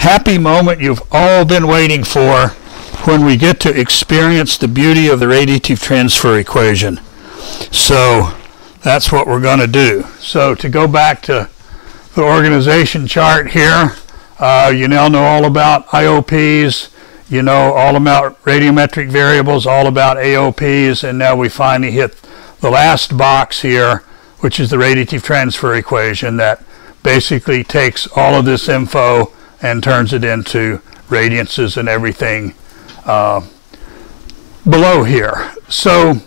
happy moment you've all been waiting for when we get to experience the beauty of the radiative transfer equation. So that's what we're going to do. So to go back to the organization chart here, you now know all about IOPs, you know all about radiometric variables, all about AOPs, and now we finally hit the last box here, which is the radiative transfer equation that basically takes all of this info and turns it into radiances and everything below here. So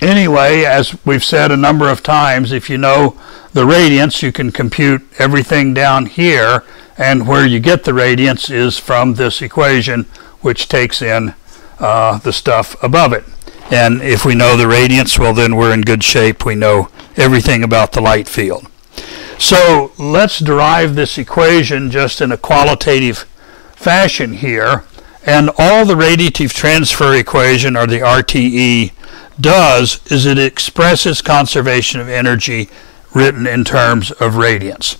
anyway, as we've said a number of times, if you know the radiance, you can compute everything down here, and where you get the radiance is from this equation, which takes in the stuff above it. And if we know the radiance, well, then we're in good shape. We know everything about the light field. So let's derive this equation just in a qualitative fashion here. And all the radiative transfer equation, or the RTE, does is it expresses conservation of energy written in terms of radiance.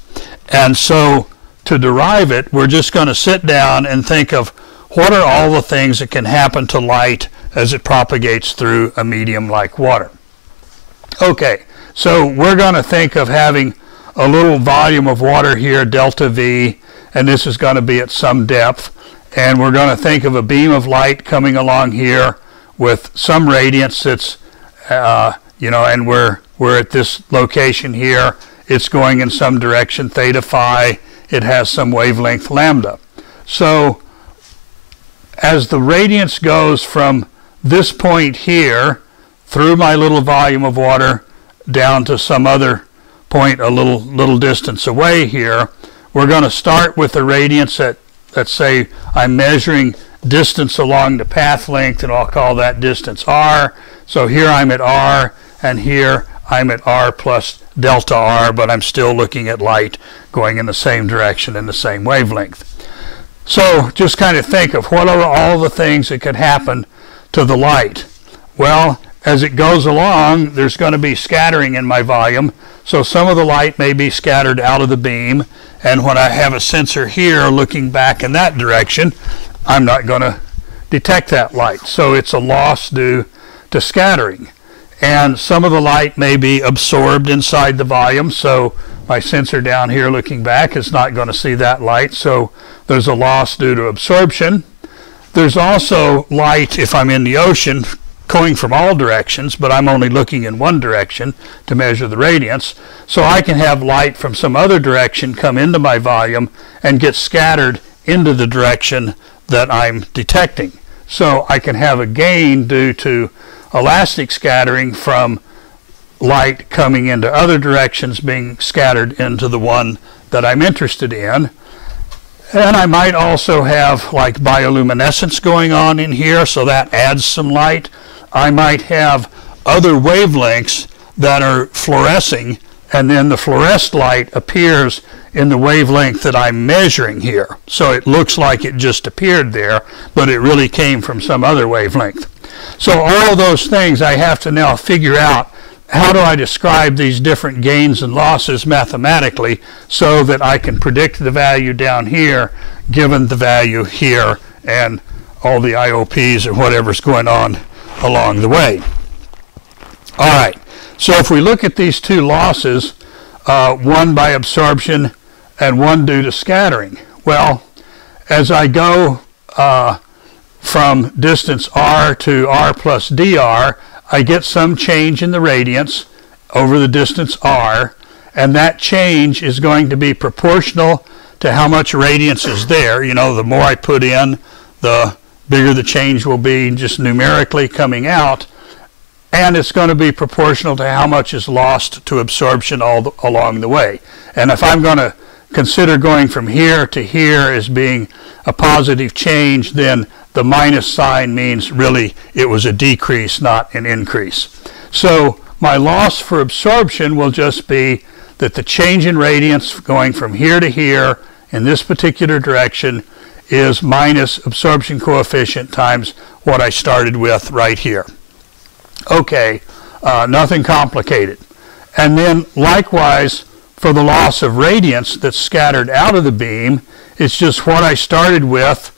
And so to derive it, we're just going to sit down and think of what are all the things that can happen to light as it propagates through a medium like water. Okay, so we're going to think of having a little volume of water here, delta V, and this is going to be at some depth. And we're going to think of a beam of light coming along here with some radiance that's, you know, and we're at this location here. It's going in some direction, theta phi. It has some wavelength lambda. So as the radiance goes from this point here through my little volume of water down to some other point a little distance away here, we're going to start with the radiance at, let's say I'm measuring distance along the path length, and I'll call that distance r. So here I'm at r, and here I'm at r plus delta r, but I'm still looking at light going in the same direction in the same wavelength. So just kind of think of what are all the things that could happen to the light. Well, as it goes along, there's going to be scattering in my volume, so some of the light may be scattered out of the beam, and when I have a sensor here looking back in that direction, I'm not going to detect that light. So it's a loss due to scattering. And some of the light may be absorbed inside the volume, so my sensor down here looking back is not going to see that light, so there's a loss due to absorption. There's also light, if I'm in the ocean, going from all directions, but I'm only looking in one direction to measure the radiance. So I can have light from some other direction come into my volume and get scattered into the direction that I'm detecting. So I can have a gain due to elastic scattering from light coming into other directions being scattered into the one that I'm interested in. And I might also have like bioluminescence going on in here, so that adds some light. I might have other wavelengths that are fluorescing, and then the fluoresced light appears in the wavelength that I'm measuring here. So it looks like it just appeared there, but it really came from some other wavelength. So all of those things I have to now figure out, how do I describe these different gains and losses mathematically so that I can predict the value down here given the value here and all the IOPs or whatever's going on along the way. All right, so if we look at these two losses, one by absorption and one due to scattering, well, as I go from distance r to r plus dr, I get some change in the radiance over the distance r, and that change is going to be proportional to how much radiance is there. You know, the more I put in, the bigger the change will be just numerically coming out, and it's going to be proportional to how much is lost to absorption along the way. And if I'm going to consider going from here to here as being a positive change, then the minus sign means really it was a decrease, not an increase. So my loss for absorption will just be that the change in radiance going from here to here in this particular direction is minus absorption coefficient times what I started with right here. Okay, nothing complicated. And then likewise for the loss of radiance that's scattered out of the beam, It's just what I started with,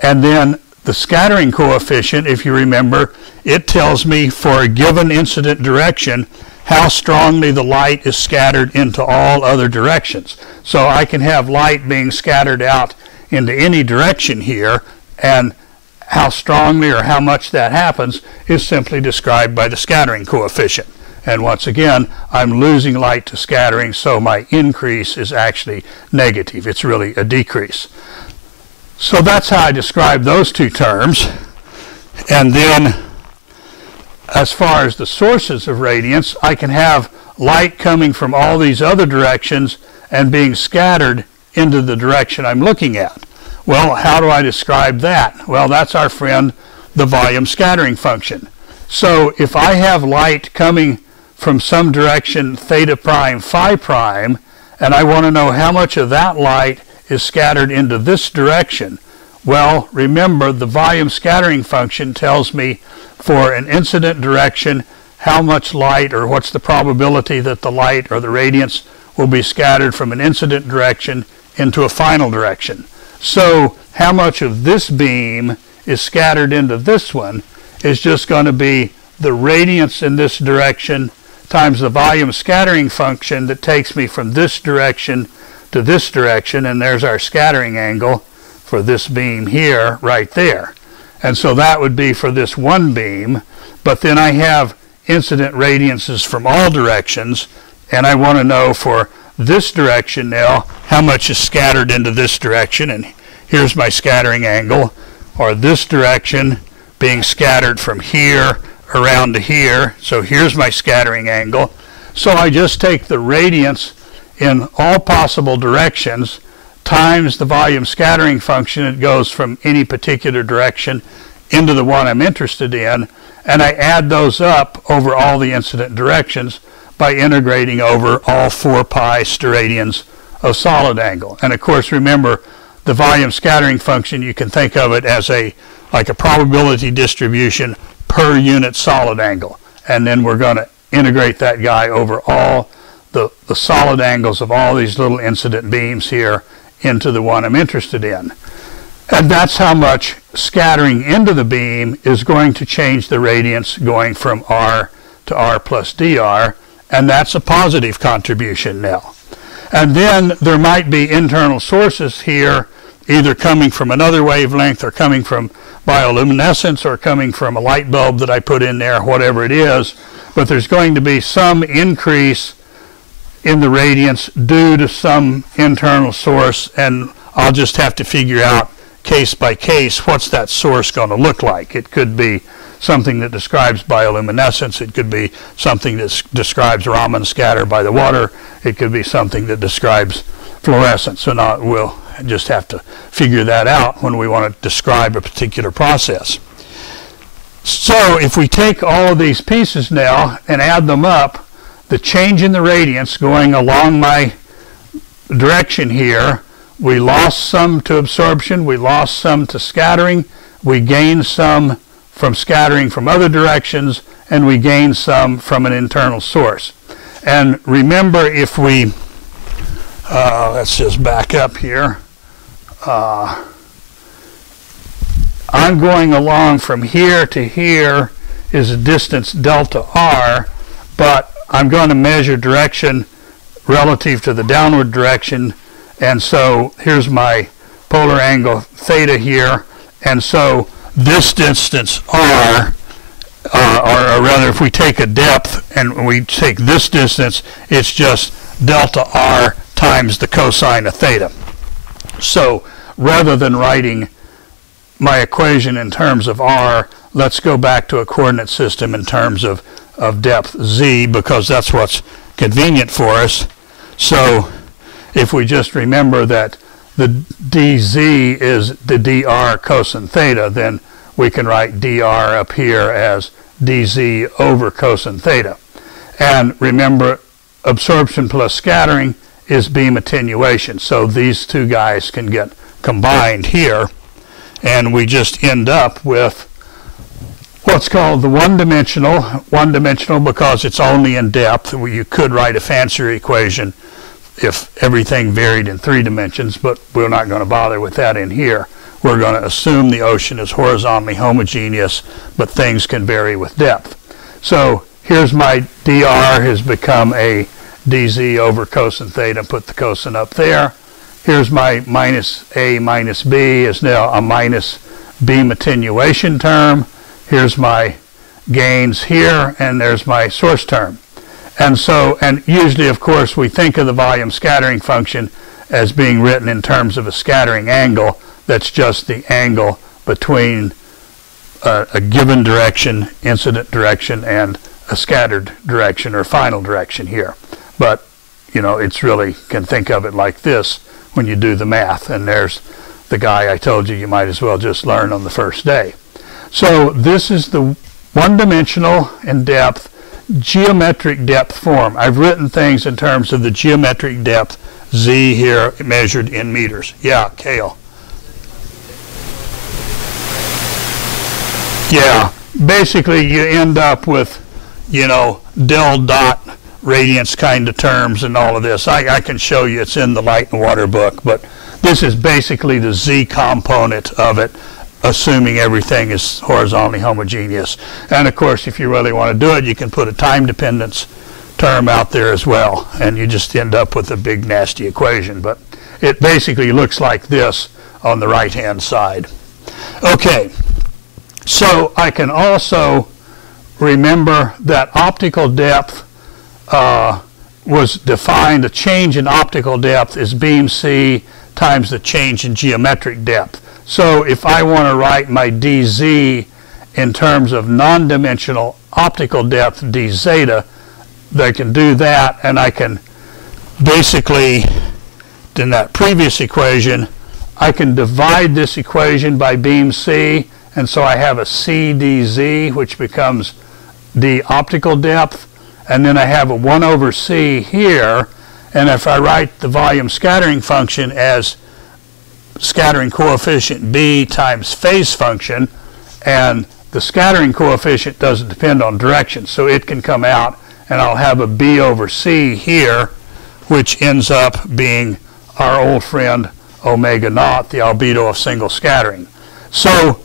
and then the scattering coefficient, if you remember, it tells me for a given incident direction how strongly the light is scattered into all other directions. So I can have light being scattered out into any direction here, and how strongly or how much that happens is simply described by the scattering coefficient. And once again, I'm losing light to scattering, so my increase is actually negative. It's really a decrease. So that's how I describe those two terms. And then as far as the sources of radiance, I can have light coming from all these other directions and being scattered into the direction I'm looking at. Well, how do I describe that? Well, that's our friend, the volume scattering function. So if I have light coming from some direction, theta prime, phi prime, and I want to know how much of that light is scattered into this direction, well, remember, the volume scattering function tells me for an incident direction how much light, or what's the probability that the light or the radiance will be scattered from an incident direction into a final direction. So how much of this beam is scattered into this one is just going to be the radiance in this direction times the volume scattering function that takes me from this direction to this direction, and there's our scattering angle for this beam here, right there. And so that would be for this one beam, but then I have incident radiances from all directions, and I want to know for this direction now how much is scattered into this direction, and here's my scattering angle, or this direction being scattered from here around to here, so here's my scattering angle. So I just take the radiance in all possible directions times the volume scattering function. It goes from any particular direction into the one I'm interested in, and I add those up over all the incident directions by integrating over all 4 pi steradians of solid angle. And of course, remember, the volume scattering function, you can think of it as like a probability distribution per unit solid angle. And then we're going to integrate that guy over all the solid angles of all these little incident beams here into the one I'm interested in. And that's how much scattering into the beam is going to change the radiance going from R to R plus dr, and that's a positive contribution now. And then there might be internal sources here, either coming from another wavelength or coming from bioluminescence or coming from a light bulb that I put in there, whatever it is, but there's going to be some increase in the radiance due to some internal source, and I'll just have to figure out case by case what's that source going to look like. It could be something that describes bioluminescence, it could be something that describes Raman scatter by the water, it could be something that describes fluorescence, and we'll just have to figure that out when we want to describe a particular process. So if we take all of these pieces now and add them up, the change in the radiance going along my direction here, we lost some to absorption, we lost some to scattering, we gained some from scattering from other directions, and we gained some from an internal source. And remember, if we, let's just back up here, I'm going along from here to here is a distance delta r, but I'm going to measure direction relative to the downward direction, and so here's my polar angle theta here, and so this distance r, or rather if we take a depth and we take this distance, it's just delta r times the cosine of theta. So rather than writing my equation in terms of r, let's go back to a coordinate system in terms of depth z, because that's what's convenient for us. So if we just remember that the dz is the dr cosine theta, then we can write dr up here as dz over cosine theta. And remember, absorption plus scattering is beam attenuation, so these two guys can get combined here, and we just end up with what's called the one-dimensional because it's only in depth. You could write a fancier equation if everything varied in 3 dimensions, but we're not going to bother with that in here. We're going to assume the ocean is horizontally homogeneous, but things can vary with depth. So here's my dr has become a dz over cosine theta. Put the cosine up there. Here's my minus a minus b is now a minus beam attenuation term. Here's my gains here, and there's my source term. And so, and usually, of course, we think of the volume scattering function as being written in terms of a scattering angle. That's just the angle between a given direction, incident direction, and a scattered direction or final direction here. But, you know, it's really, can think of it like this when you do the math. And there's the guy I told you might as well just learn on the first day. So this is the one-dimensional in depth, geometric depth form. I've written things in terms of the geometric depth, z here measured in meters. Yeah, Cale. Yeah, basically you end up with, you know, del dot radiance kind of terms and all of this. I can show you, it's in the light and water book, but this is basically the z component of it, assuming everything is horizontally homogeneous. And of course, if you really want to do it, you can put a time dependence term out there as well, and you just end up with a big nasty equation. But it basically looks like this on the right hand side. Okay, so I can also remember that optical depth was defined, a change in optical depth is beam c times the change in geometric depth. So if I want to write my dz in terms of non-dimensional optical depth d zeta, I can do that, and I can basically, in that previous equation, I can divide this equation by beam c, and so I have a c dz, which becomes the optical depth, and then I have a 1 over c here, and if I write the volume scattering function as scattering coefficient b times phase function, and the scattering coefficient doesn't depend on direction, so it can come out, and I'll have a b over c here, which ends up being our old friend omega naught, the albedo of single scattering. So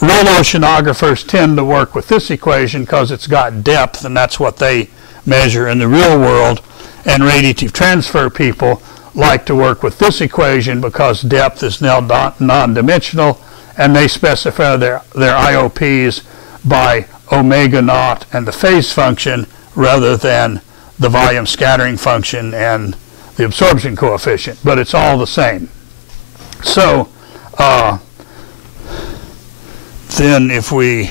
real oceanographers tend to work with this equation because it's got depth, and that's what they measure in the real world, and radiative transfer people like to work with this equation because depth is now non-dimensional, and they specify their IOPs by omega naught and the phase function rather than the volume scattering function and the absorption coefficient, but it's all the same. So then if we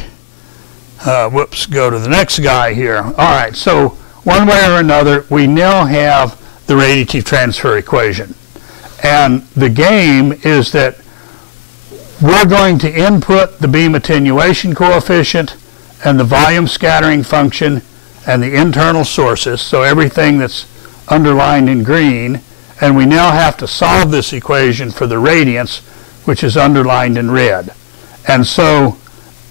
go to the next guy here. All right, so one way or another, we now have the radiative transfer equation. And the game is that we're going to input the beam attenuation coefficient and the volume scattering function and the internal sources, so everything that's underlined in green, and we now have to solve this equation for the radiance, which is underlined in red. And so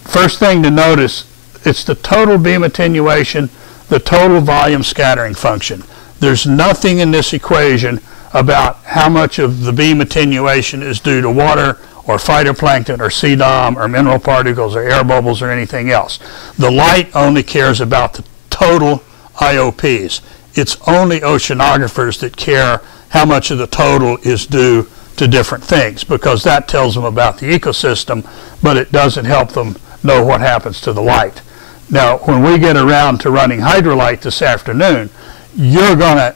first thing to notice, it's the total beam attenuation, the total volume scattering function. There's nothing in this equation about how much of the beam attenuation is due to water or phytoplankton or CDOM or mineral particles or air bubbles or anything else. The light only cares about the total IOPs. It's only oceanographers that care how much of the total is due to different things, because that tells them about the ecosystem, but it doesn't help them know what happens to the light. Now, when we get around to running hydrolight this afternoon, you're going to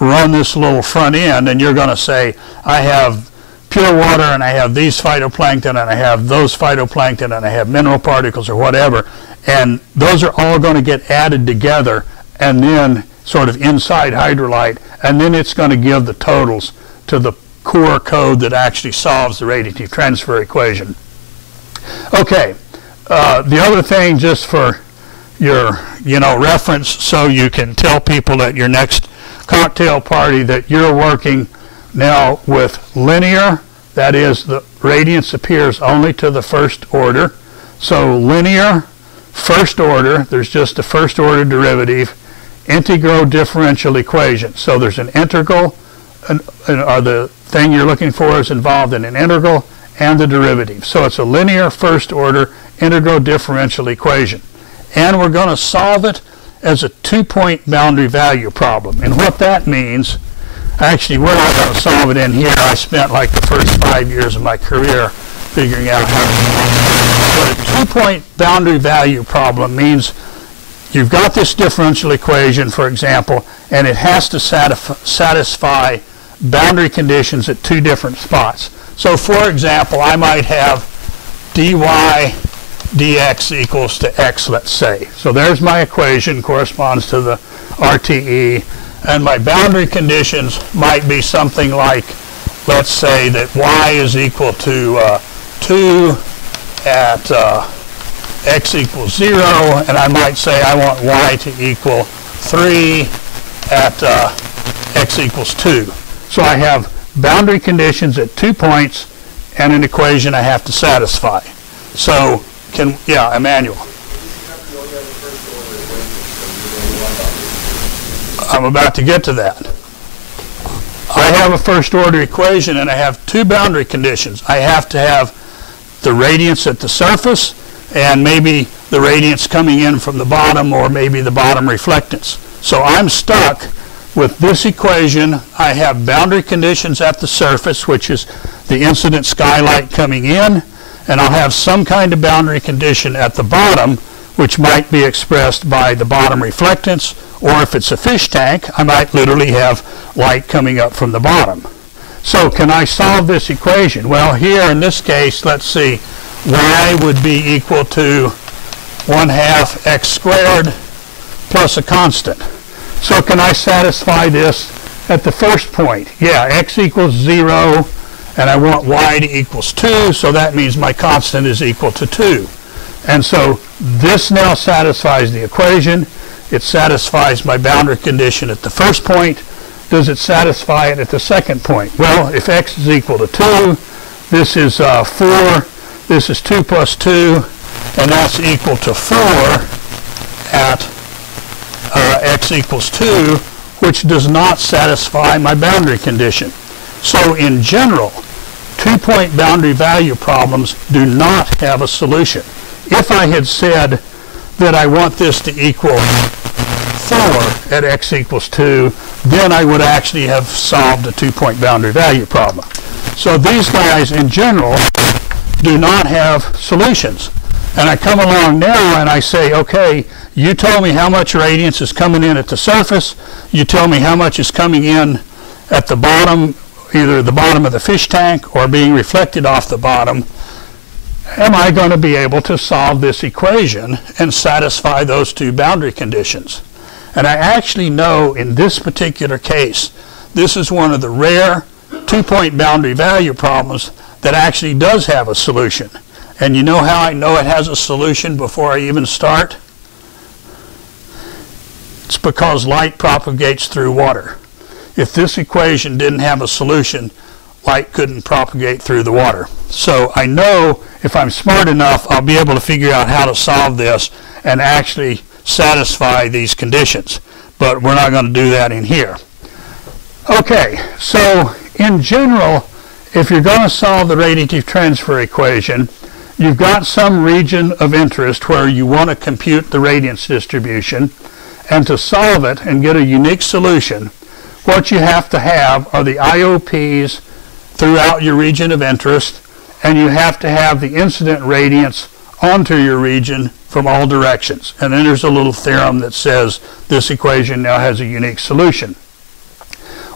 run this little front end, and you're going to say, I have pure water, and I have these phytoplankton, and I have those phytoplankton, and I have mineral particles or whatever, and those are all going to get added together and then sort of inside hydrolight, and then it's going to give the totals to the core code that actually solves the radiative transfer equation. Okay, the other thing, just for your reference, so you can tell people at your next cocktail party that you're working now with linear, that is, the radiance appears only to the first order. So linear first order, there's just a first order derivative, integral differential equation. So there's an integral, or the thing you're looking for is involved in an integral and the derivative. So it's a linear first order integral differential equation. And we're going to solve it as a 2-point boundary value problem. And what that means, actually we're not going to solve it in here. I spent like the first 5 years of my career figuring out how to do it. But a 2-point boundary value problem means you've got this differential equation, for example, and it has to satisfy boundary conditions at 2 different spots. So for example, I might have dy dx equals to x, let's say. So there's my equation, corresponds to the RTE, and my boundary conditions might be something like, let's say that y is equal to 2 at x equals 0, and I might say I want y to equal 3 at x equals 2. So I have boundary conditions at 2 points and an equation I have to satisfy. So, yeah, Emmanuel. I'm about to get to that. I have a first order equation and I have 2 boundary conditions. I have to have the radiance at the surface and maybe the radiance coming in from the bottom, or maybe the bottom reflectance. So I'm stuck with this equation. I have boundary conditions at the surface, which is the incident skylight coming in, and I'll have some kind of boundary condition at the bottom, which might be expressed by the bottom reflectance, or if it's a fish tank, I might literally have light coming up from the bottom. So can I solve this equation? Well, here in this case, let's see, y would be equal to 1/2 x squared plus a constant. So can I satisfy this at the first point? Yeah, x equals 0, and I want y to equals 2, so that means my constant is equal to 2. And so this now satisfies the equation. It satisfies my boundary condition at the first point. Does it satisfy it at the second point? Well, if x is equal to 2, this is 4, this is 2 plus 2, and that's equal to 4 at x equals 2, which does not satisfy my boundary condition. So in general, 2-point boundary value problems do not have a solution. If I had said that I want this to equal 4 at x equals 2, then I would actually have solved a 2-point boundary value problem. So these guys in general do not have solutions. And I come along now and I say, okay, you told me how much radiance is coming in at the surface. You tell me how much is coming in at the bottom, either the bottom of the fish tank or being reflected off the bottom. Am I going to be able to solve this equation and satisfy those 2 boundary conditions? And I actually know in this particular case, this is one of the rare 2-point boundary value problems that actually does have a solution. And you know how I know it has a solution before I even start? It's because light propagates through water. If this equation didn't have a solution, light couldn't propagate through the water. So I know if I'm smart enough, I'll be able to figure out how to solve this and actually satisfy these conditions. But we're not going to do that in here. Okay, so in general, if you're going to solve the radiative transfer equation, you've got some region of interest where you want to compute the radiance distribution, and to solve it and get a unique solution, what you have to have are the IOPs throughout your region of interest, and you have to have the incident radiance onto your region from all directions. And then there's a little theorem that says this equation now has a unique solution.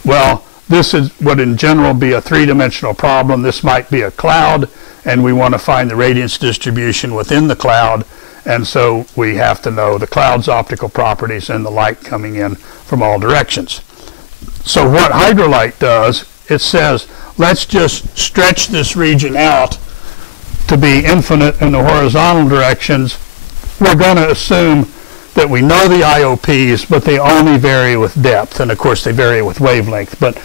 Well, this would in general be a 3-dimensional problem. This might be a cloud, and we want to find the radiance distribution within the cloud, and so we have to know the cloud's optical properties and the light coming in from all directions. So what hydrolight does, it says, let's just stretch this region out to be infinite in the horizontal directions. We're going to assume that we know the IOPs, but they only vary with depth, and of course they vary with wavelength, but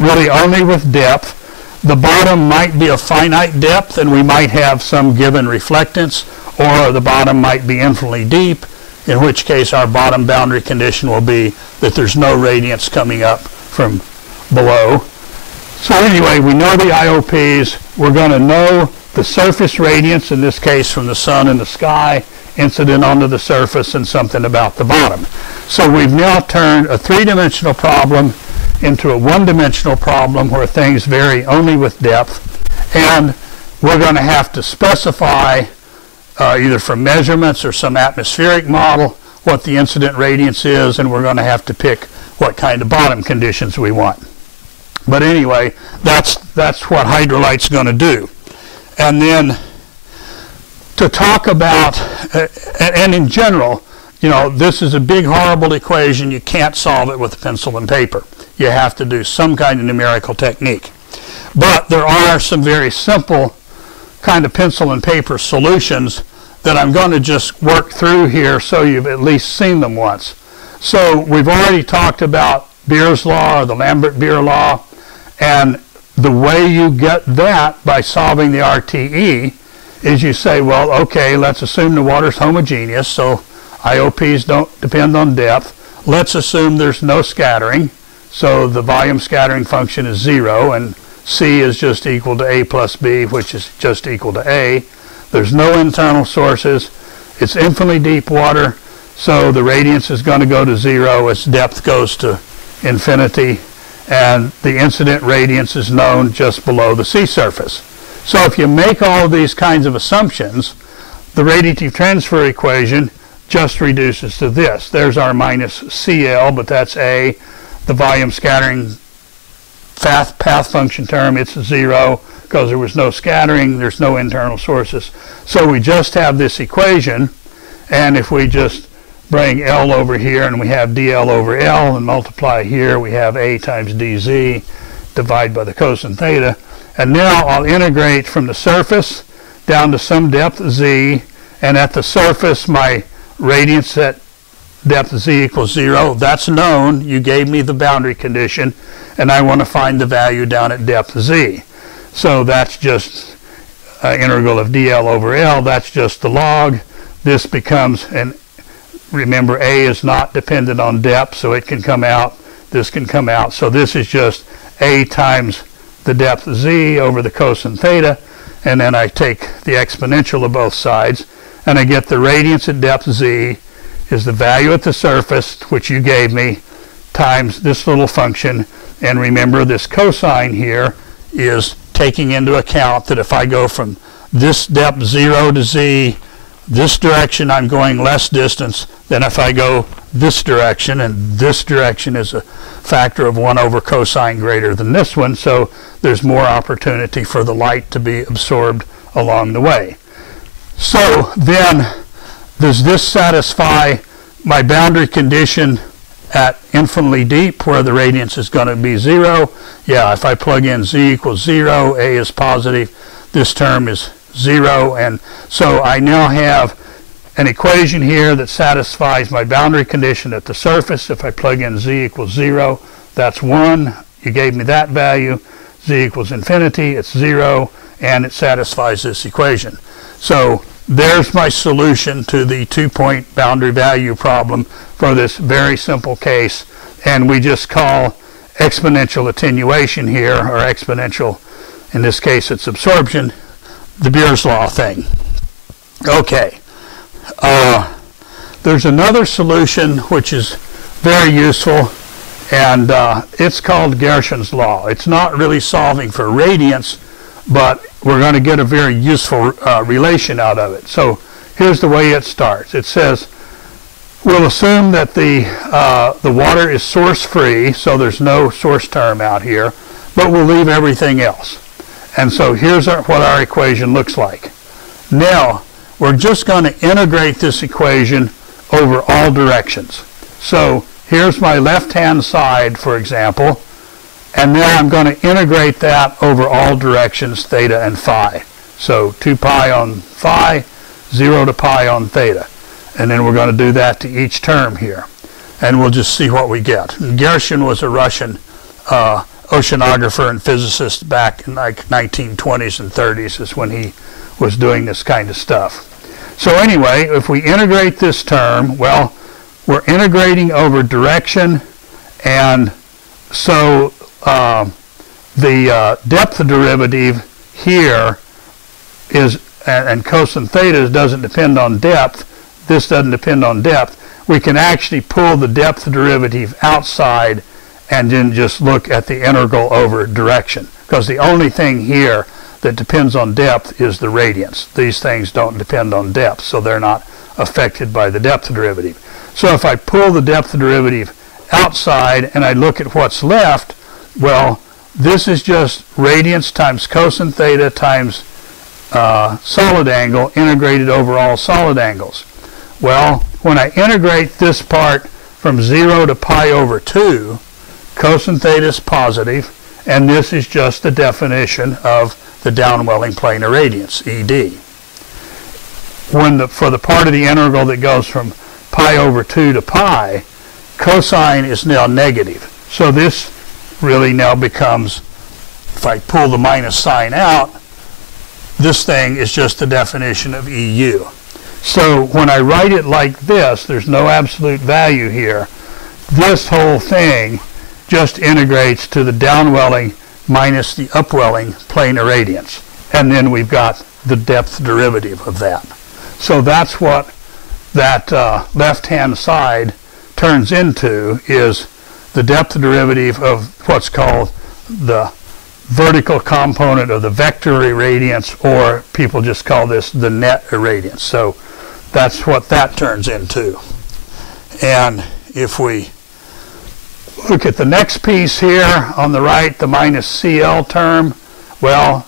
really only with depth. The bottom might be a finite depth, and we might have some given reflectance, or the bottom might be infinitely deep, in which case our bottom boundary condition will be that there's no radiance coming up from below. So anyway, we know the IOPs. We're going to know the surface radiance, in this case from the sun and the sky, incident onto the surface, and something about the bottom. So we've now turned a three-dimensional problem into a one-dimensional problem where things vary only with depth, and we're going to have to specify either from measurements or some atmospheric model what the incident radiance is, and we're going to have to pick what kind of bottom conditions we want. But anyway, that's what hydrolight's going to do. And then to talk about, and in general, you know, this is a big, horrible equation. You can't solve it with a pencil and paper. You have to do some kind of numerical technique. But there are some very simple kind of pencil and paper solutions that I'm going to just work through here so you've at least seen them once. So we've already talked about Beer's law, or the Lambert-Beer law, and the way you get that by solving the RTE is you say, well, okay, let's assume the water's homogeneous, so IOPs don't depend on depth. Let's assume there's no scattering, so the volume scattering function is 0, and C is just equal to A plus B, which is just equal to A. There's no internal sources. It's infinitely deep water, so the radiance is going to go to 0 as depth goes to infinity, and the incident radiance is known just below the sea surface. So if you make all of these kinds of assumptions, the radiative transfer equation just reduces to this. There's our minus CL, but that's A. The volume scattering path function term, it's 0 because there was no scattering, there's no internal sources. So we just have this equation, and if we just bring L over here and we have dl over L and multiply here, we have A times dz, divide by the cosine theta. And now I'll integrate from the surface down to some depth z, and at the surface my radiance at depth z equals 0. That's known. You gave me the boundary condition, and I want to find the value down at depth z. So that's just integral of dl over L. That's just the log. This becomes, and remember A is not dependent on depth, so it can come out. This can come out. So this is just A times the depth z over the cosine theta, and then I take the exponential of both sides, and I get the radiance at depth z is the value at the surface, which you gave me, times this little function. And remember, this cosine here is taking into account that if I go from this depth 0 to z, this direction, I'm going less distance than if I go this direction, and this direction is a factor of 1 over cosine greater than this one, so there's more opportunity for the light to be absorbed along the way. So then, does this satisfy my boundary condition at infinitely deep, where the radiance is going to be 0? Yeah, if I plug in z equals 0, A is positive, this term is 0, and so I now have an equation here that satisfies my boundary condition at the surface. If I plug in z equals 0, that's 1. You gave me that value. Z equals infinity, it's 0, and it satisfies this equation. So there's my solution to the two-point boundary value problem for this very simple case, and we just call exponential attenuation here, or exponential, in this case it's absorption, the Beer's law thing. Okay. There's another solution which is very useful, and it's called Gershons Law. It's not really solving for radiance, but we're going to get a very useful relation out of it. So here's the way it starts. It says, we'll assume that the water is source-free, so there's no source term out here, but we'll leave everything else. And so here's what our equation looks like. Now, we're just going to integrate this equation over all directions. So here's my left-hand side, for example, and now I'm going to integrate that over all directions, theta and phi. So 2 pi on phi, 0 to pi on theta. And then we're going to do that to each term here. And we'll just see what we get. And Gershon was a Russian oceanographer and physicist back in like 1920s and 30s is when he was doing this kind of stuff. So anyway, if we integrate this term, well, we're integrating over direction, and so the depth derivative here is, and cosine theta doesn't depend on depth. This doesn't depend on depth. We can actually pull the depth derivative outside and then just look at the integral over direction, because the only thing here that depends on depth is the radiance. These things don't depend on depth, so they're not affected by the depth derivative. So if I pull the depth derivative outside and I look at what's left, well, this is just radiance times cosine theta times solid angle integrated over all solid angles. Well, when I integrate this part from 0 to pi over 2, cosine theta is positive, and this is just the definition of the downwelling planar radiance, ED. For the part of the integral that goes from pi over 2 to pi, cosine is now negative. So this really now becomes, if I pull the minus sign out, this thing is just the definition of EU. So when I write it like this, there's no absolute value here. This whole thing just integrates to the downwelling minus the upwelling planar radiance. And then we've got the depth derivative of that. So that's what that left-hand side turns into, is the depth derivative of what's called the vertical component of the vector irradiance, or people just call this the net irradiance. So that's what that turns into. And if we look at the next piece here on the right, the minus CL term, well,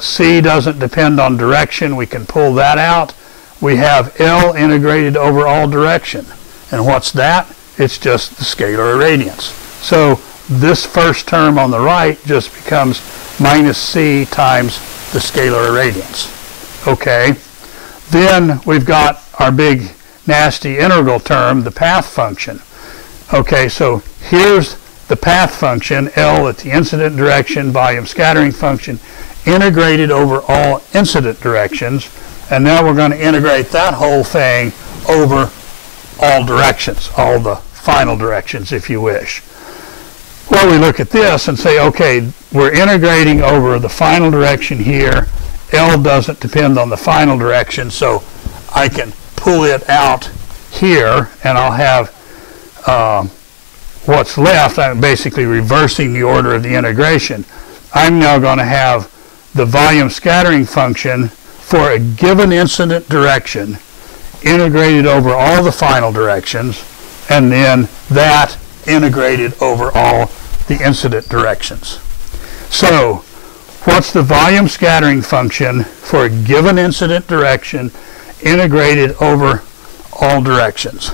C doesn't depend on direction. We can pull that out. We have L integrated over all direction. And what's that? It's just the scalar irradiance. So this first term on the right just becomes minus C times the scalar irradiance. Okay. Then we've got our big nasty integral term, the path function. Okay, so here's the path function, L at the incident direction, volume scattering function, integrated over all incident directions. And now we're going to integrate that whole thing over all directions, all the final directions, if you wish. Well, we look at this and say, okay, we're integrating over the final direction here. L doesn't depend on the final direction, so I can pull it out here, and I'll have what's left. I'm basically reversing the order of the integration. I'm now going to have the volume scattering function for a given incident direction integrated over all the final directions, and then that integrated over all the incident directions. So what's the volume scattering function for a given incident direction integrated over all directions?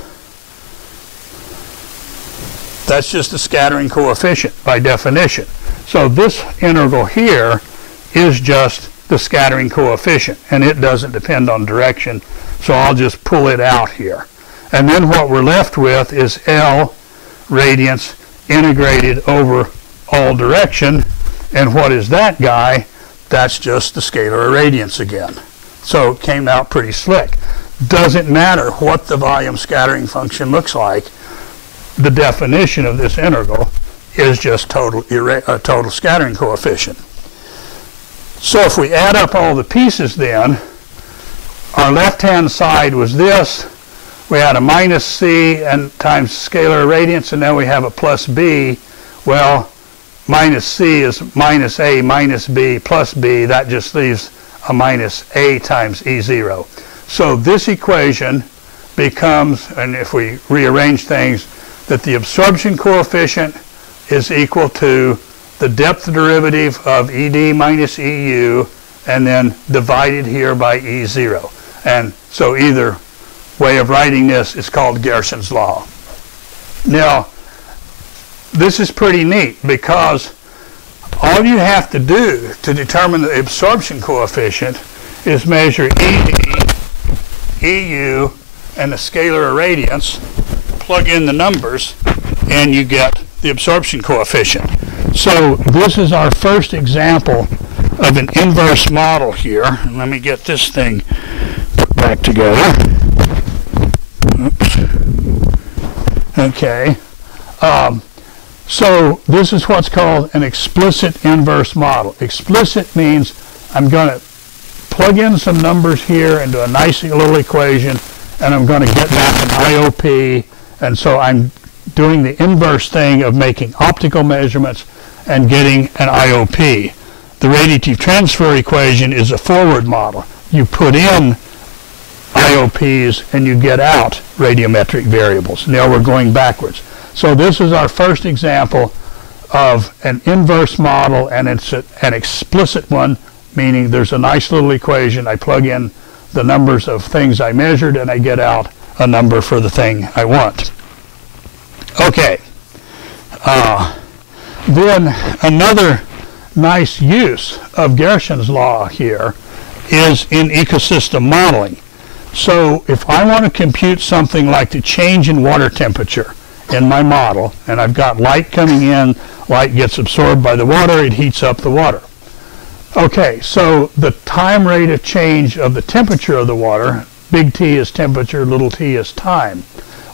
That's just the scattering coefficient by definition. So this integral here is just the scattering coefficient, and it doesn't depend on direction, so I'll just pull it out here. And then what we're left with is L radiance integrated over all direction. And what is that guy? That's just the scalar irradiance again. So it came out pretty slick. Doesn't matter what the volume scattering function looks like. The definition of this integral is just total scattering coefficient. So if we add up all the pieces then, our left-hand side was this. We had a minus C and times scalar irradiance, and now we have a plus B. Well, minus C is minus A minus B plus B. That just leaves a minus A times E0. So this equation becomes, and if we rearrange things, that the absorption coefficient is equal to the depth derivative of ED minus EU, and then divided here by E0. And so either way of writing this is called Gershons Law. Now, this is pretty neat, because all you have to do to determine the absorption coefficient is measure ED, EU, and the scalar irradiance, plug in the numbers, and you get the absorption coefficient. So this is our first example of an inverse model here. And let me get this thing back together. Oops. Okay. So this is what's called an explicit inverse model. Explicit means I'm going to plug in some numbers here into a nice little equation, and I'm going to get back an IOP, and so I'm doing the inverse thing of making optical measurements and getting an IOP. The radiative transfer equation is a forward model. You put in IOPs and you get out radiometric variables. Now we're going backwards. So this is our first example of an inverse model, and it's an explicit one, meaning there's a nice little equation. I plug in the numbers of things I measured and I get out a number for the thing I want. Okay. Then another nice use of Gershons Law here is in ecosystem modeling. So if I want to compute something like the change in water temperature in my model, and I've got light coming in, light gets absorbed by the water, it heats up the water. Okay, so the time rate of change of the temperature of the water, big T is temperature, little t is time.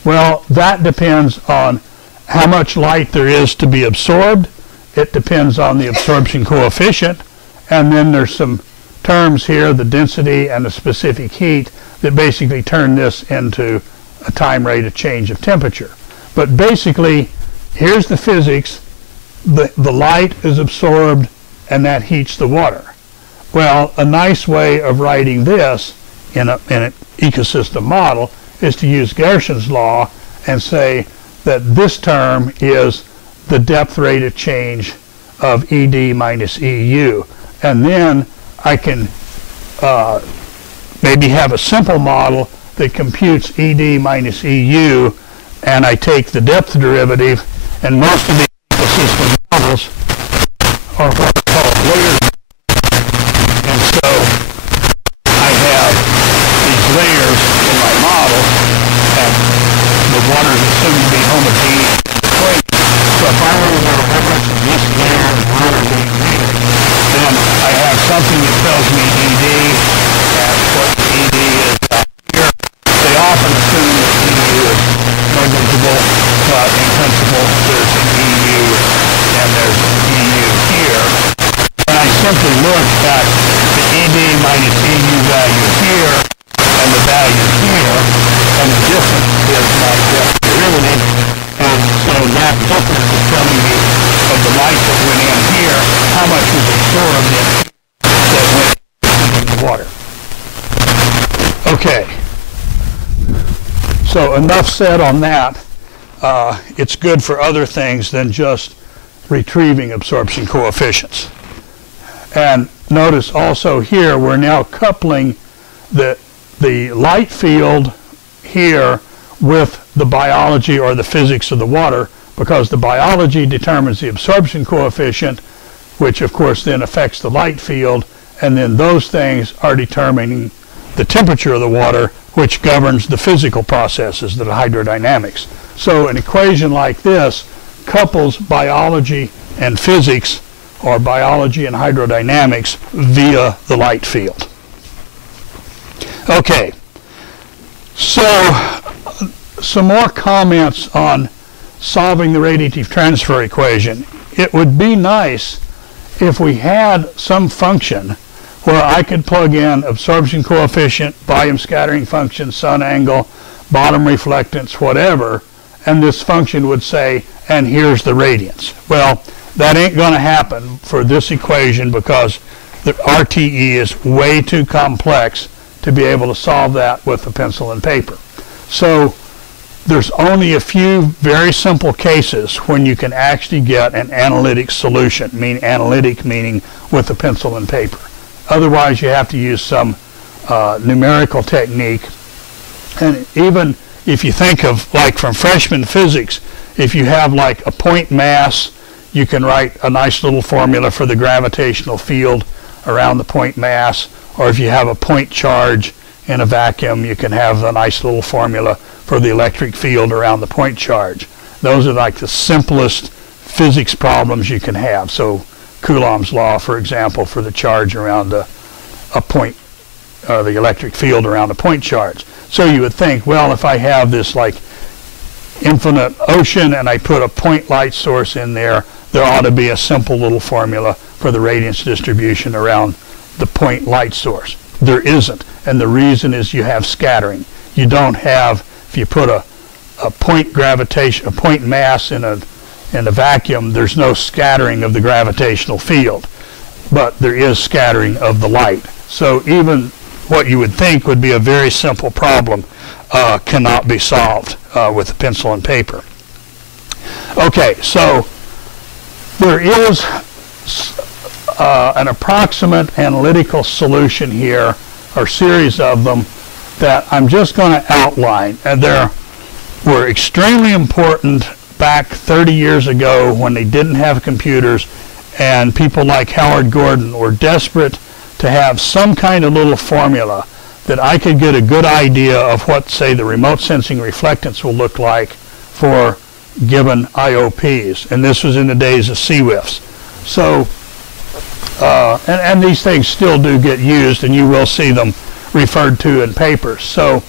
Well, that depends on how much light there is to be absorbed. It depends on the absorption coefficient, and then there's some terms here, the density and the specific heat, that basically turn this into a time rate of change of temperature. But basically, here's the physics. The light is absorbed and that heats the water. Well, a nice way of writing this in an ecosystem model is to use Gershons Law and say that this term is the depth rate of change of ED minus EU. And then I can maybe have a simple model that computes ED minus EU, and I take the depth derivative, and most of the ecosystem models are what are called layers. And so I have these layers in my model, and the water is assumed to be homogeneous in between. So if I were to know how much of this layer of water being made, then I have something that tells me ED, and what ED is out here. They often assume that EU is negligible, but in principle there's an EU and there's an EU here. And I simply look at the ED minus EU value here and the value here, and the difference is my depth derivative. And so that difference is telling me of the light that went in here, how much was absorbed in that went into the water. Okay. So enough said on that. It's good for other things than just retrieving absorption coefficients. And notice also here we're now coupling the light field here with the biology or the physics of the water, because the biology determines the absorption coefficient, which of course then affects the light field, and then those things are determining the temperature of the water, which governs the physical processes, the hydrodynamics. So an equation like this couples biology and physics, or biology and hydrodynamics, via the light field. Okay, so some more comments on solving the radiative transfer equation. It would be nice if we had some function where I could plug in absorption coefficient, volume scattering function, sun angle, bottom reflectance, whatever, and this function would say, and here's the radiance. Well, that ain't going to happen for this equation because the RTE is way too complex to be able to solve that with a pencil and paper. So there's only a few very simple cases when you can actually get an analytic solution, analytic meaning with a pencil and paper. Otherwise, you have to use some numerical technique. And even if you think of, like from freshman physics, if you have like a point mass, you can write a nice little formula for the gravitational field around the point mass. Or if you have a point charge in a vacuum, you can have a nice little formula for the electric field around the point charge. Those are like the simplest physics problems you can have. So Coulomb's law, for example, for the charge around a point the electric field around the point charge. So you would think, well, if I have this like infinite ocean and I put a point light source in there, there ought to be a simple little formula for the radiance distribution around the point light source. There isn't, and the reason is you have scattering. You don't have, if you put a point gravitation, a point mass in a vacuum, there's no scattering of the gravitational field, but there is scattering of the light. So even what you would think would be a very simple problem cannot be solved with a pencil and paper. Okay, so there is an approximate analytical solution here, or series of them, that I'm just going to outline. And they were extremely important back 30 years ago when they didn't have computers, and people like Howard Gordon were desperate to have some kind of little formula that I could get a good idea of what, say, the remote sensing reflectance will look like for given IOPs. And this was in the days of CWIFs. So, and these things still do get used, and you will see them referred to in papers. So,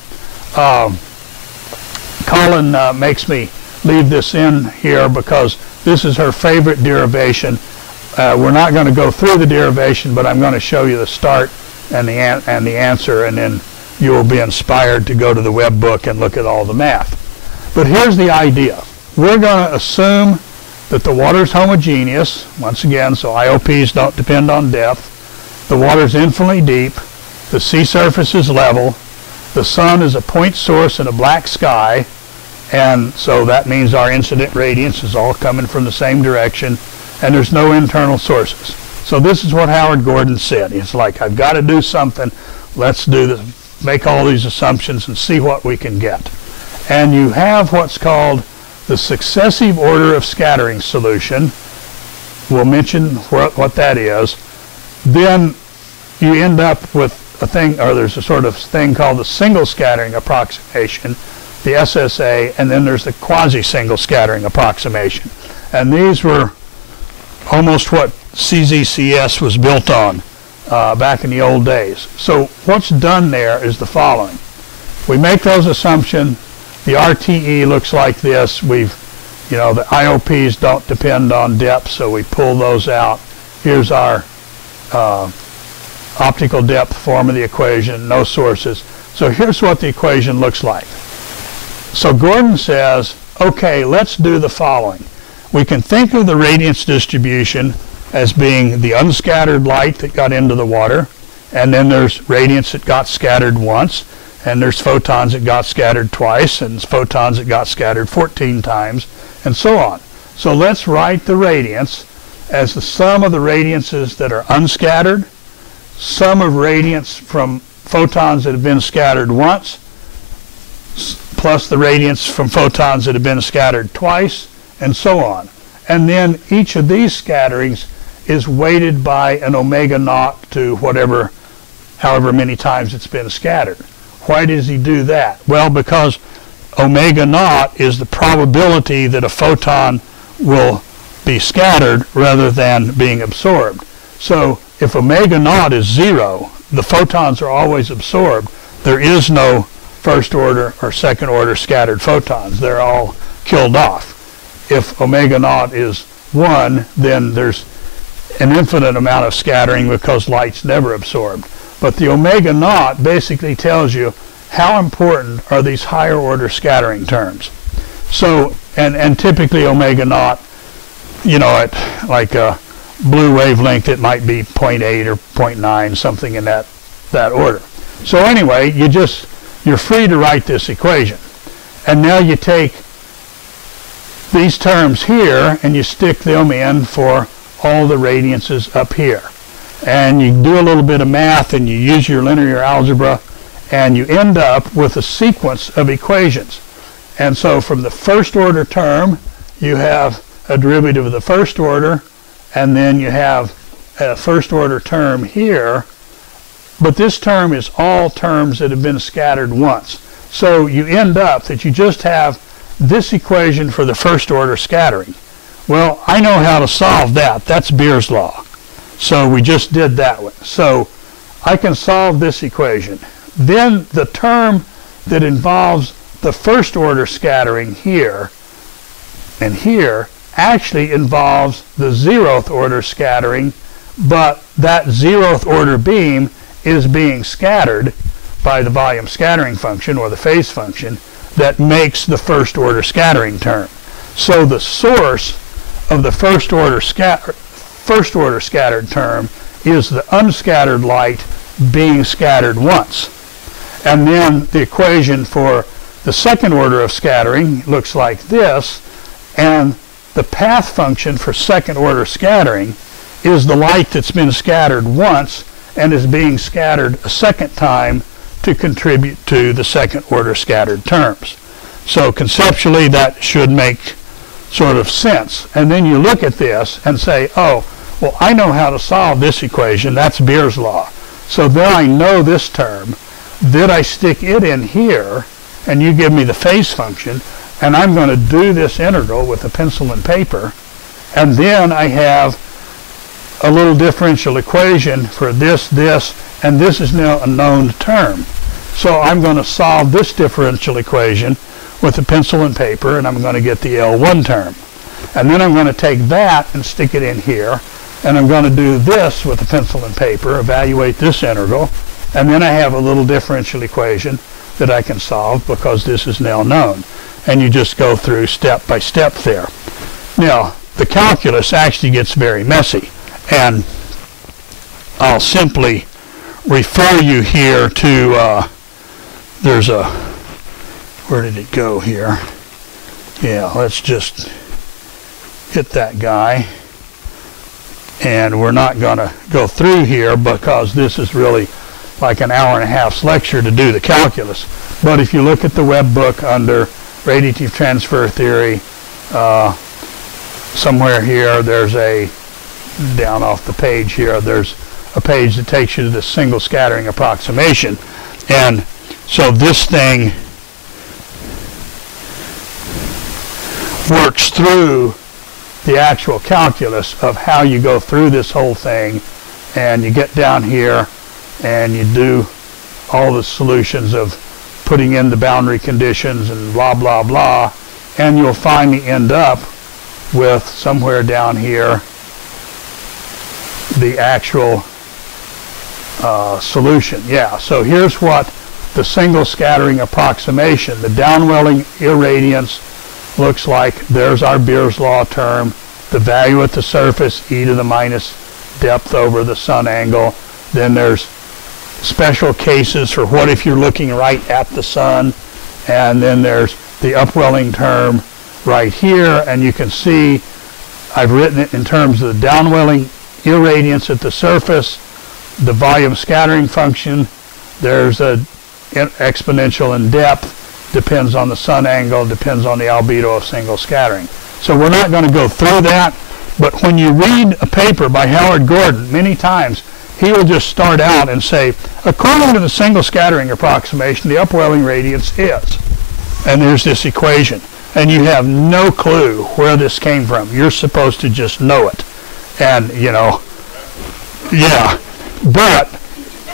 Colin makes me leave this in here because this is her favorite derivation. We're not going to go through the derivation, but I'm going to show you the start and the answer, and then you will be inspired to go to the web book and look at all the math. But here's the idea. We're going to assume that the water is homogeneous, once again, so IOPs don't depend on depth. The water is infinitely deep. The sea surface is level. The sun is a point source in a black sky, and so that means our incident radiance is all coming from the same direction, and there's no internal sources. So this is what Howard Gordon said. It's like, I've got to do something. Let's do this, make all these assumptions and see what we can get. And you have what's called the successive order of scattering solution. We'll mention what that is. Then you end up with a thing, or there's a sort of thing called the single scattering approximation, the SSA, and then there's the quasi-single scattering approximation. And these were almost what CZCS was built on back in the old days. So what's done there is the following. We make those assumptions. The RTE looks like this. The IOPs don't depend on depth, so we pull those out. Here's our optical depth form of the equation, no sources. So here's what the equation looks like. So Gordon says, okay, let's do the following. We can think of the radiance distribution as being the unscattered light that got into the water, and then there's radiance that got scattered once, and there's photons that got scattered twice, and photons that got scattered 14 times, and so on. So let's write the radiance as the sum of the radiances that are unscattered, sum of radiance from photons that have been scattered once, plus the radiance from photons that have been scattered twice, and so on. And then each of these scatterings is weighted by an omega naught to however many times it's been scattered. Why does he do that? Well, because omega naught is the probability that a photon will be scattered rather than being absorbed. So if omega naught is 0, the photons are always absorbed. There is no first order or second order scattered photons. They're all killed off. If omega naught is 1, then there's an infinite amount of scattering because light's never absorbed. But the omega naught basically tells you how important are these higher order scattering terms. So, and typically omega naught, at like a blue wavelength, it might be 0.8 or 0.9, something in that order. So anyway, you're free to write this equation. And now you take these terms here and you stick them in for all the radiances up here. And you do a little bit of math and you use your linear algebra and you end up with a sequence of equations. And so from the first order term, you have a derivative of the first order, and then you have a first order term here, but this term is all terms that have been scattered once. So you end up that you just have this equation for the first order scattering. Well, I know how to solve that. That's Beer's law. So we just did that one. So I can solve this equation. Then the term that involves the first order scattering here and here actually involves the 0th order scattering, but that 0th order beam is being scattered by the volume scattering function or the phase function that makes the first order scattering term. So the source of the first order scattered term is the unscattered light being scattered once. And then the equation for the second order of scattering looks like this, and the path function for second order scattering is the light that's been scattered once and is being scattered a second time to contribute to the second order scattered terms. So conceptually that should make sort of sense. And then you look at this and say, oh, well, I know how to solve this equation. That's Beer's law. So then I know this term. Then I stick it in here, and you give me the phase function, and I'm going to do this integral with a pencil and paper, and then I have a little differential equation for this, and this is now a known term. So I'm going to solve this differential equation with a pencil and paper, and I'm going to get the L1 term. And then I'm going to take that and stick it in here, and I'm going to do this with a pencil and paper, evaluate this integral, and then I have a little differential equation that I can solve because this is now known. And you just go through step by step there. Now, the calculus actually gets very messy, and I'll simply refer you here to, there's a, where did it go here? Yeah, let's just hit that guy. And we're not going to go through here because this is really like an hour and a half's lecture to do the calculus. But if you look at the web book under radiative transfer theory, somewhere here there's a, down off the page here, there's a page that takes you to the single scattering approximation. And so this thing works through the actual calculus of how you go through this whole thing, and you get down here and you do all the solutions of putting in the boundary conditions and blah blah blah, and you'll finally end up with somewhere down here the actual solution. Yeah, so here's what the single scattering approximation, the downwelling irradiance, looks like. There's our Beer's law term, the value at the surface, e to the minus depth over the sun angle. Then there's special cases for what if you're looking right at the sun, and then there's the upwelling term right here, and you can see I've written it in terms of the downwelling irradiance at the surface, the volume scattering function, there's a exponential in depth, depends on the sun angle, depends on the albedo of single scattering. So we're not going to go through that, but when you read a paper by Howard Gordon, many times he will just start out and say, according to the single scattering approximation, the upwelling radiance is, and there's this equation, and you have no clue where this came from. You're supposed to just know it, and you know, yeah, but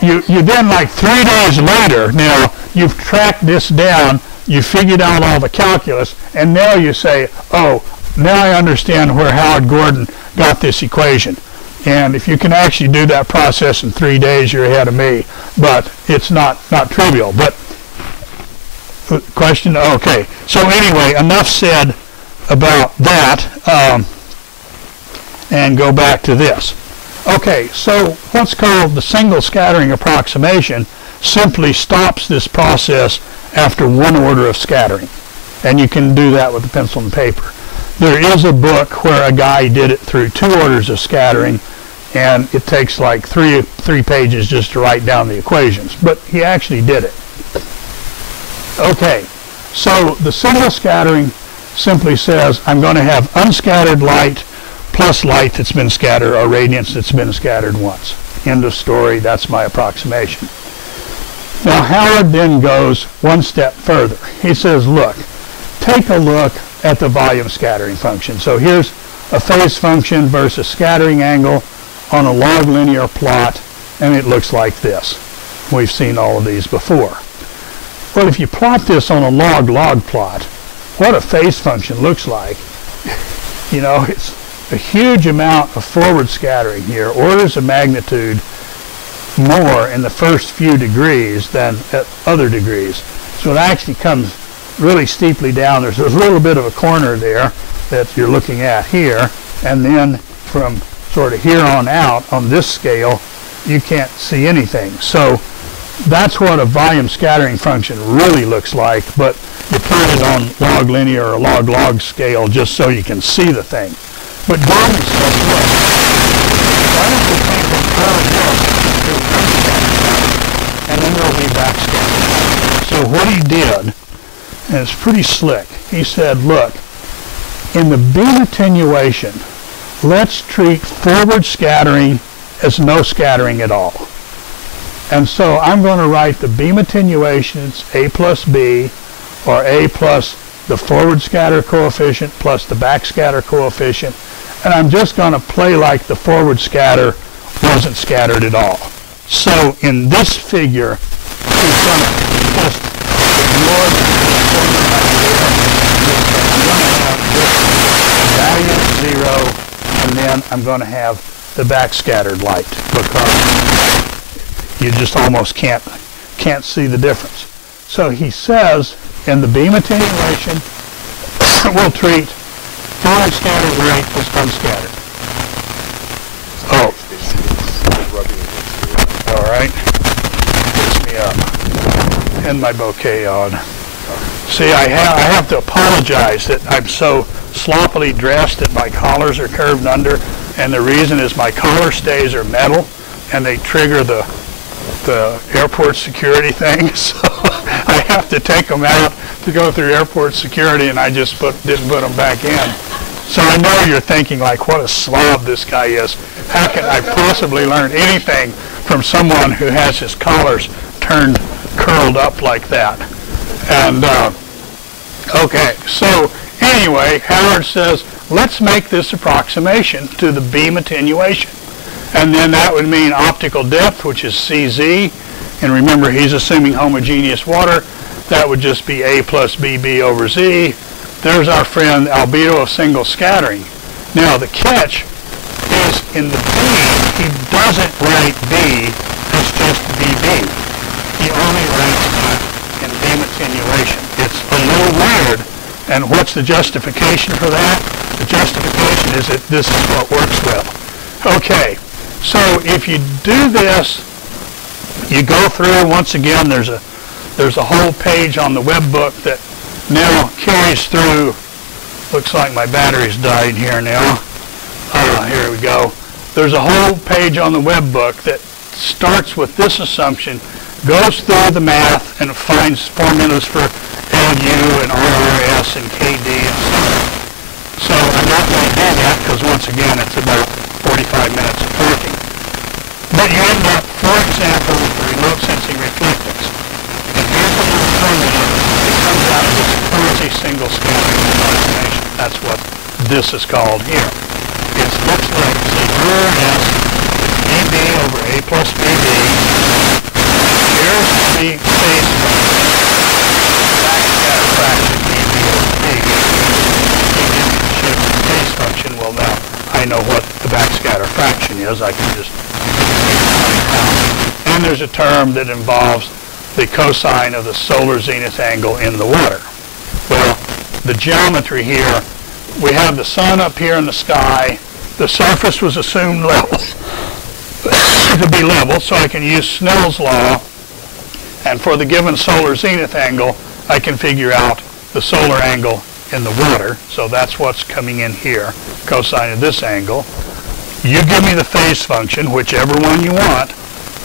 you then, like 3 days later, now you've tracked this down, you figured out all the calculus, and now you say, oh, now I understand where Howard Gordon got this equation. And if you can actually do that process in 3 days, you're ahead of me. But it's not trivial. But question? Okay. So anyway, enough said about that. And go back to this. Okay, so what's called the single scattering approximation simply stops this process after one order of scattering. And you can do that with a pencil and paper. There is a book where a guy did it through 2 orders of scattering, and it takes like three pages just to write down the equations. But he actually did it. Okay, so the single scattering simply says I'm going to have unscattered light plus light that's been scattered, or radiance that's been scattered once. End of story. That's my approximation. Now Howard then goes one step further. He says, look, take a look at the volume scattering function. So here's a phase function versus scattering angle on a log linear plot, and it looks like this. We've seen all of these before. Well, if you plot this on a log-log plot, what a phase function looks like, you know, it's a huge amount of forward scattering here, orders of magnitude more in the first few degrees than at other degrees. So it actually comes really steeply down. There's a little bit of a corner there that you're looking at here, and then from sort of here on out on this scale you can't see anything. So that's what a volume scattering function really looks like, but you plot it on log linear or log-log scale just so you can see the thing. But Gauss says, look, why don't you think of all this, and then there'll be backscattering. So what he did, and it's pretty slick, he said, look, in the beam attenuation, let's treat forward scattering as no scattering at all. And so I'm going to write the beam attenuation as A plus B, or A plus the forward scatter coefficient plus the backscatter coefficient, and I'm just going to play like the forward scatter wasn't scattered at all. So in this figure, he's going to just ignore the formula value of 0, and then I'm going to have the backscattered light, because you just almost can't see the difference. So he says in the beam attenuation, we'll treat forward scattered rate as unscattered. Oh, all right. Gets me up. And my bouquet on. See, I have to apologize that I'm so sloppily dressed that my collars are curved under, and the reason is my collar stays are metal, and they trigger the airport security thing, so I have to take them out to go through airport security, and I just didn't put them back in. So I know you're thinking, like, what a slob this guy is. How can I possibly learn anything from someone who has his collars curled up like that? And okay, so anyway, Howard says, let's make this approximation to the beam attenuation. And then that would mean optical depth, which is CZ. And remember, he's assuming homogeneous water. That would just be A plus BB over Z. There's our friend albedo of single scattering. Now, the catch is in the B, he doesn't write B as just BB. He only writes that in beam attenuation. It's a little weird. And what's the justification for that? The justification is that this is what works well. Okay. So if you do this, you go through, once again, there's a whole page on the web book that now carries through. Looks like my battery's died here now. Here we go. There's a whole page on the web book that starts with this assumption, goes through the math, and finds formulas for LU and RRS and KD and so on. So I'm not going to do that because, once again, it's about 45 minutes of talking. But you end up, for example, with the remote sensing reflectance. And here's the little formula that comes out of this Corsi single scattering approximation. That's what this is called here. It looks like, say, RRS is AB over A plus BB. Here's the phase backscatter fraction BB over B. Shift the phase function. Well, now I know what the backscatter fraction is. I can just... And there's a term that involves the cosine of the solar zenith angle in the water. Well, the geometry here, we have the sun up here in the sky. The surface was assumed level to be level, so I can use Snell's law. And for the given solar zenith angle, I can figure out the solar angle in the water. So that's what's coming in here, cosine of this angle. You give me the phase function, whichever one you want,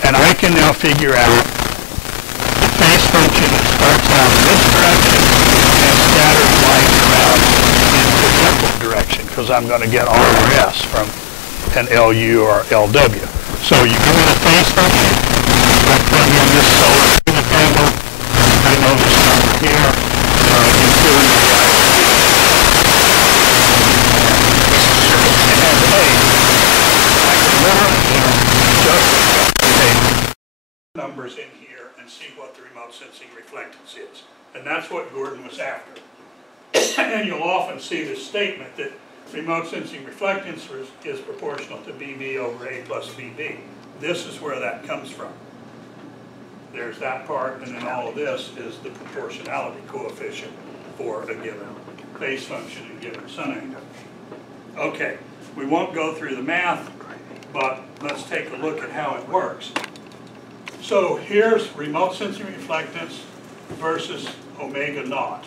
and I can now figure out the phase function that starts out in this direction and scatters light around in the different direction, because I'm going to get RRS from an LU or LW. So you give me the phase function, I plug in this solar zenith angle, I know this number here, you fill in the and hey, just numbers in here and see what the remote sensing reflectance is. And that's what Gordon was after. And you'll often see this statement that remote sensing reflectance is proportional to BB over A plus BB. This is where that comes from. There's that part, and then all of this is the proportionality coefficient for a given phase function and given sun angle. Okay, we won't go through the math, but let's take a look at how it works. So here's remote sensing reflectance versus omega naught.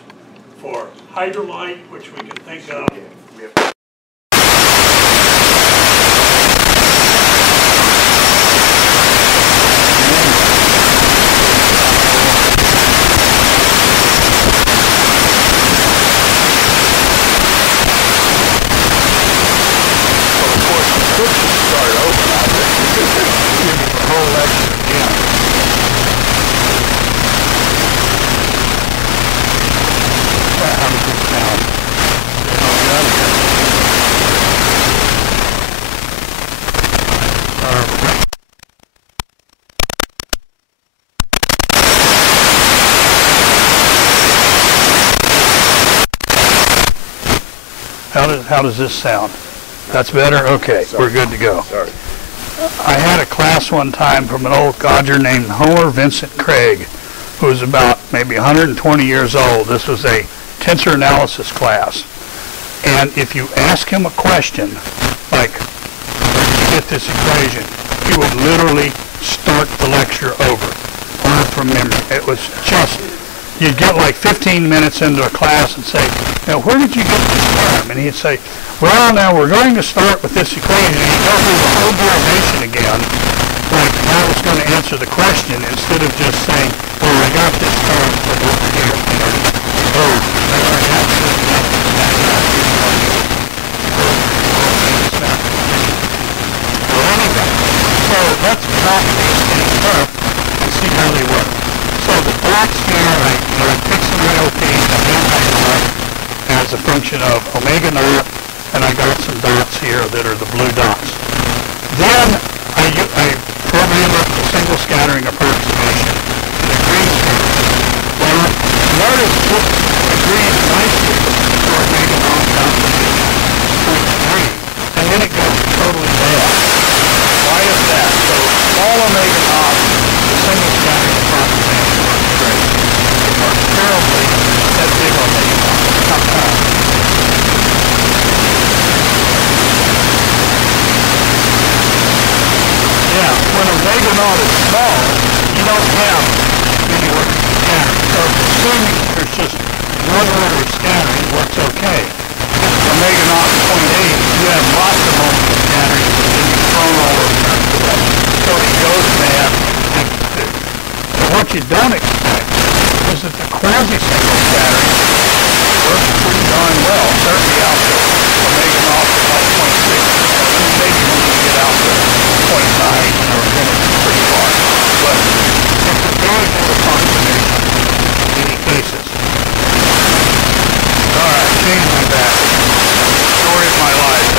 For hydrolite, which we can think of, how does this sound? That's better? Okay, we're good to go. Sorry. I had a class one time from an old codger named Homer Vincent Craig, who was about maybe 120 years old. This was a tensor analysis class. And if you ask him a question, like, where did you get this equation? He would literally start the lecture over, learn from memory. It was just, you'd get like 15 minutes into a class and say, now where did you get this term? And he'd say, well, now we're going to start with this equation. And he'd go through the whole derivation again, like that was going to answer the question, instead of just saying, well, I got this term from over here. Oh, I already have this. Well, anyway, so let's plot these things up and see how they work. So the plots here, I pick some LPs, I have hydrolite as a function of omega naught, and I got some dots here that are the blue dots. Then I program up the single scattering approximation, the green curve. Well, notice this agrees nicely to omega naught composition, 0.3, and then it goes totally bad. Why is that? So small omega naught, the single scattering approximation works great. It works terribly at big omega naught. How come? Yeah, when omega naught is small, you don't have many orders of scattering. So assuming there's just one order of scattering works okay. Omega naught is 0.8, you have lots of moments of scattering, and you throw all those terms away. So it goes bad. So what you don't expect is that the quasi-single scattering works pretty darn well, certainly out to omega naught is like 0.6. Maybe when you get out to 0.9, then it's pretty far. But it's a very good approximation in many cases. Alright, change my back. Story of my life.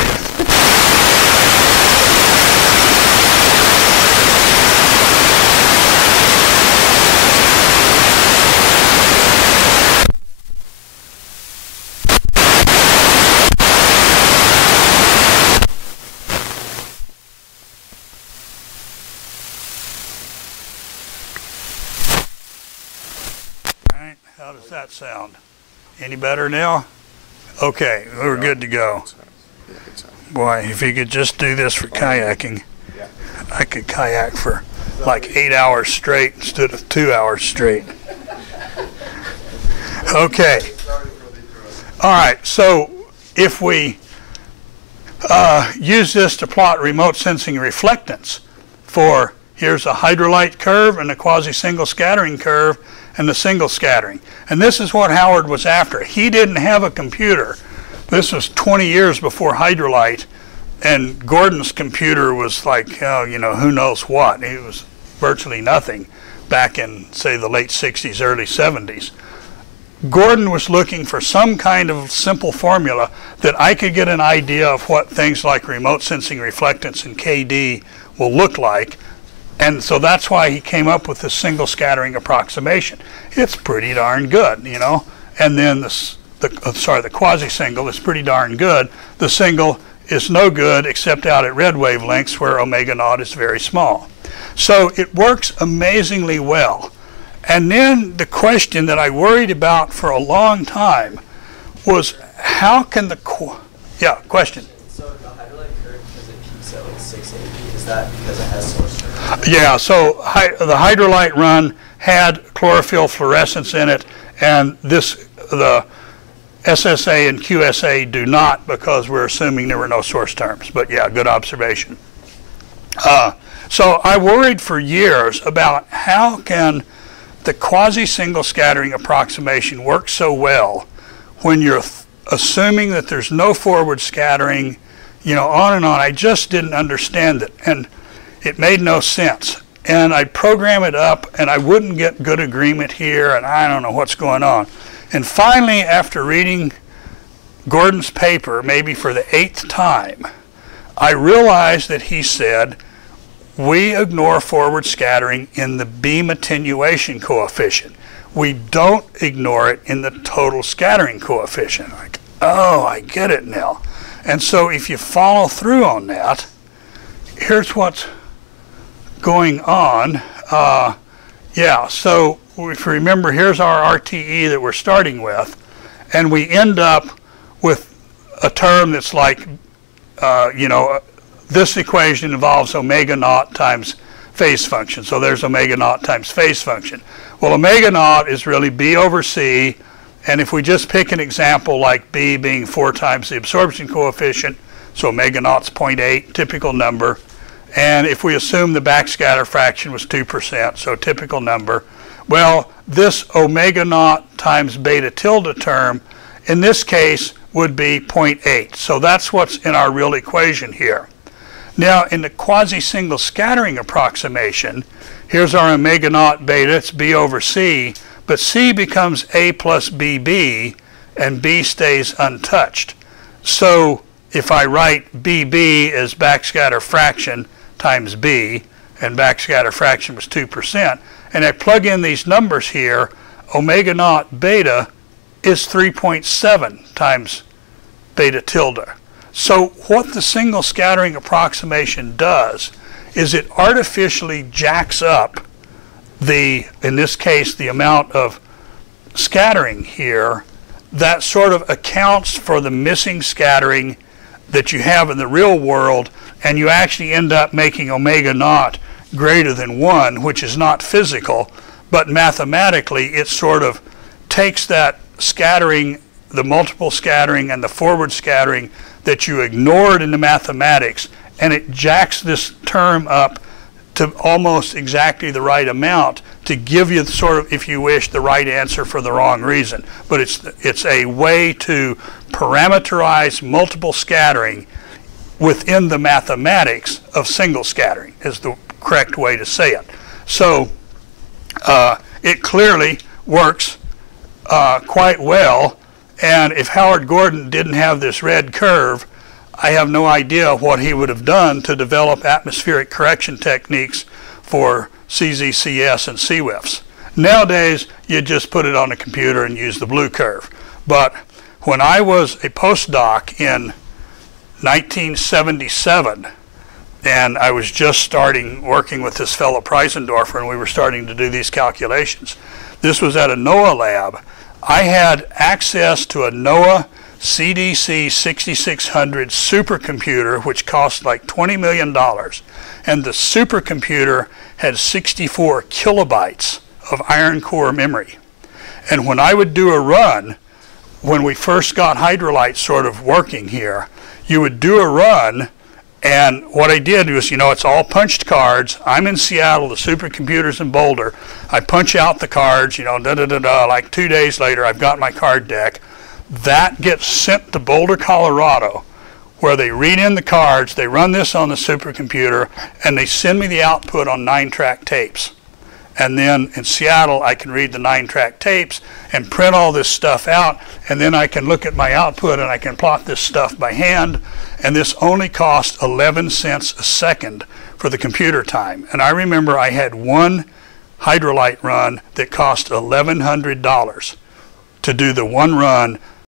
How does that sound? Any better now? Okay, we're good to go. Boy, if you could just do this for kayaking, I could kayak for like 8 hours straight instead of 2 hours straight. Okay. All right, so if we use this to plot remote sensing reflectance for, here's a hydrolite curve and a quasi-single scattering curve, and the single scattering. And this is what Howard was after. He didn't have a computer. This was 20 years before hydrolite, and Gordon's computer was like, oh, you know, who knows what. It was virtually nothing back in, say, the late 60s, early 70s. Gordon was looking for some kind of simple formula that I could get an idea of what things like remote sensing reflectance and KD will look like And so that's why he came up with the single scattering approximation. It's pretty darn good, you know. And then the quasi-single is pretty darn good. The single is no good except out at red wavelengths where omega naught is very small. So it works amazingly well. And then the question that I worried about for a long time was how can the question? So the hydrolyte curve, because it peaks at like 6 AV, is that because it has source curve? Yeah, so the hydrolyte run had chlorophyll fluorescence in it, and the SSA and QSA do not, because we're assuming there were no source terms. But yeah, good observation. So I worried for years about how can the quasi-single scattering approximation work so well when you're assuming that there's no forward scattering, you know, on and on. I just didn't understand it, and it made no sense. And I'd program it up, and I wouldn't get good agreement here, and I don't know what's going on. And finally, after reading Gordon's paper, maybe for the 8th time, I realized that he said, we ignore forward scattering in the beam attenuation coefficient. We don't ignore it in the total scattering coefficient. Like, oh, I get it now. And so if you follow through on that, here's what's going on. Yeah, so if you remember, here's our RTE that we're starting with, and we end up with a term that's like, you know, this equation involves omega naught times phase function. So there's omega naught times phase function. Well, omega naught is really B over C, and if we just pick an example like B being 4 times the absorption coefficient, so omega naught's 0.8, typical number, and if we assume the backscatter fraction was 2%, so typical number, well, this omega naught times beta tilde term, in this case, would be 0.8. So that's what's in our real equation here. Now, in the quasi-single scattering approximation, here's our omega naught beta, it's B over C, but C becomes A plus BB, and B stays untouched. So if I write BB as backscatter fraction times B, and backscatter fraction was 2%, and I plug in these numbers here, omega naught beta is 3.7 times beta tilde. So what the single scattering approximation does is it artificially jacks up the, in this case, the amount of scattering here that sort of accounts for the missing scattering that you have in the real world, and you actually end up making omega naught greater than 1, which is not physical, but mathematically it sort of takes that scattering, the multiple scattering and the forward scattering that you ignored in the mathematics, and it jacks this term up to almost exactly the right amount to give you sort of, if you wish, the right answer for the wrong reason. But it's a way to parameterize multiple scattering within the mathematics of single scattering is the correct way to say it. So it clearly works quite well. And if Howard Gordon didn't have this red curve, I have no idea what he would have done to develop atmospheric correction techniques for CZCS and CWIFs. Nowadays, you just put it on a computer and use the blue curve. But when I was a postdoc in 1977, and I was just starting working with this fellow Preisendorfer, and we were starting to do these calculations. This was at a NOAA lab. I had access to a NOAA CDC 6600 supercomputer, which cost like $20 million. And the supercomputer had 64 kilobytes of iron core memory. And when I would do a run, when we first got hydrolyte sort of working here, you would do a run, and what I did was, you know, it's all punched cards. I'm in Seattle, the supercomputer's in Boulder. I punch out the cards, you know, like 2 days later, I've got my card deck. That gets sent to Boulder, Colorado, where they read in the cards, they run this on the supercomputer, and they send me the output on 9-track tapes. and then in Seattle I can read the 9-track tapes and print all this stuff out, and then I can look at my output and I can plot this stuff by hand, and this only cost 11 cents a second for the computer time. And I remember I had one Hydrolite run that cost $1,100 to do the one run